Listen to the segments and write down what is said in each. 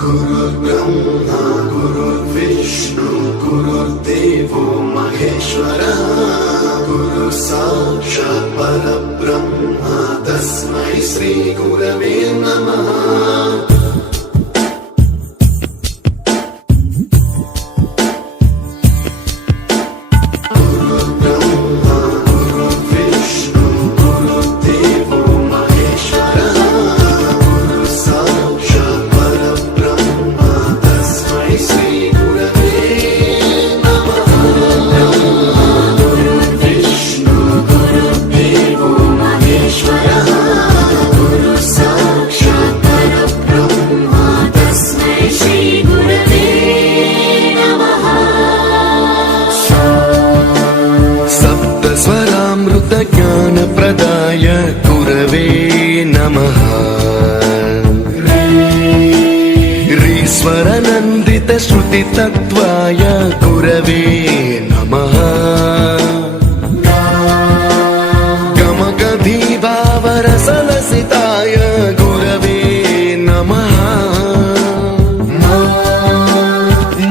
गुरुर्ब्रह्मा गुरुर्विष्णु गुरुर्देवो महेश्वरः गुरु साक्षात् परब्रह्म तस्मै श्री गुरवे नमः। ज्ञानप्रदाय गुरवे नमः। ऋस्वरनन्दितश्रुतितत्त्वाय गुरवे नमः। गमगधीभावरसलसिताय गुरवे नमः।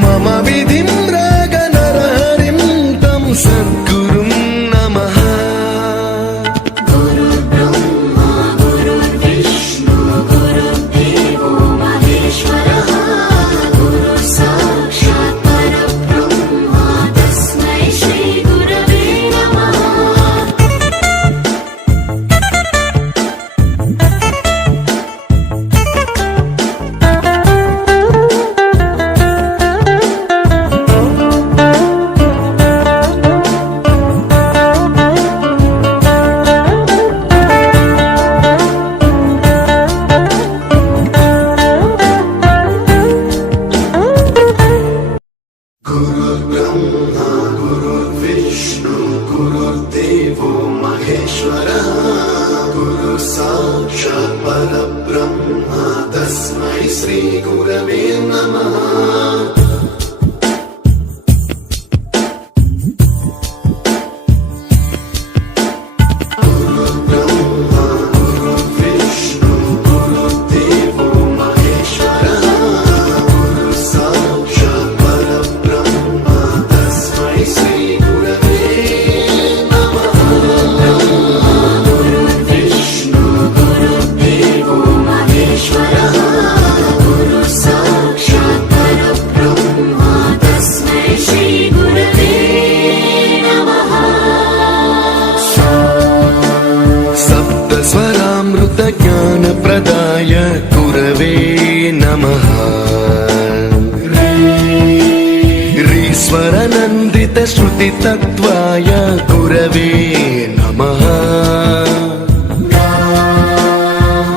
मम विधिं रागनरहरिं तं सद्गुरुं नमः। गुरुर्ब्रह्मा गुरुर्विष्णु गुरुर्देवो महेश्वरः गुरु साक्षात् परब्रह्म तस्मै श्री गुरवे नमः। ज्ञानप्रदाय गुरवे नमः। ऋस्वरनन्दितश्रुतितत्त्वाय गुरवे नमः।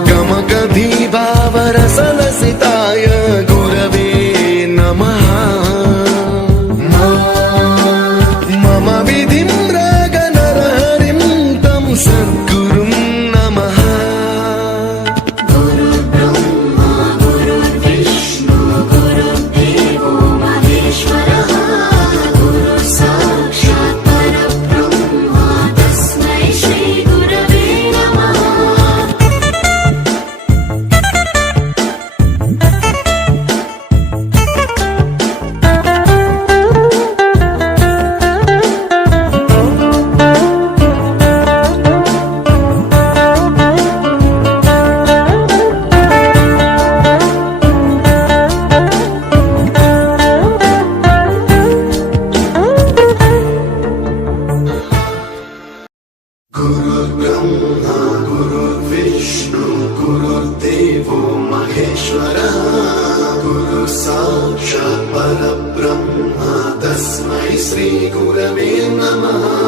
गमगधीभावरसलसिताय गुरवे नमः। मम विधिं रागनरहरिं तं सद्गुरुं नमः। गुरुर्ब्रह्मा गुरुर्विष्णु गुरुर्देवो महेश्वरः गुरु साक्षात् परब्रह्म तस्मै श्री गुरवे नमः।